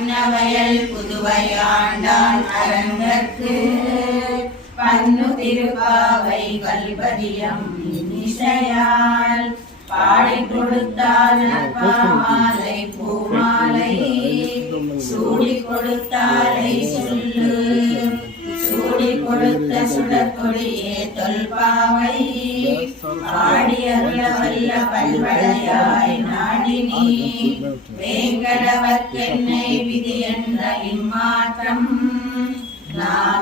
மன்னவயல் புதுவையாண்டான் அரங்கற்கு பன்னு திருப்பாவை கல்பதியம் இசையால் பாடி கொடுத்தால் பாமாலை பூமாலை சூடி கொடுத்தாலை சொல்லு சூடி கொடுத்த சுடற்கொடியே தொல்பாவை பாடி அருள வல்ல பல்வளையாய் நாடினி வேங்கடவர்க்கென்னை விதி என்ற இம்மாற்றம் நான்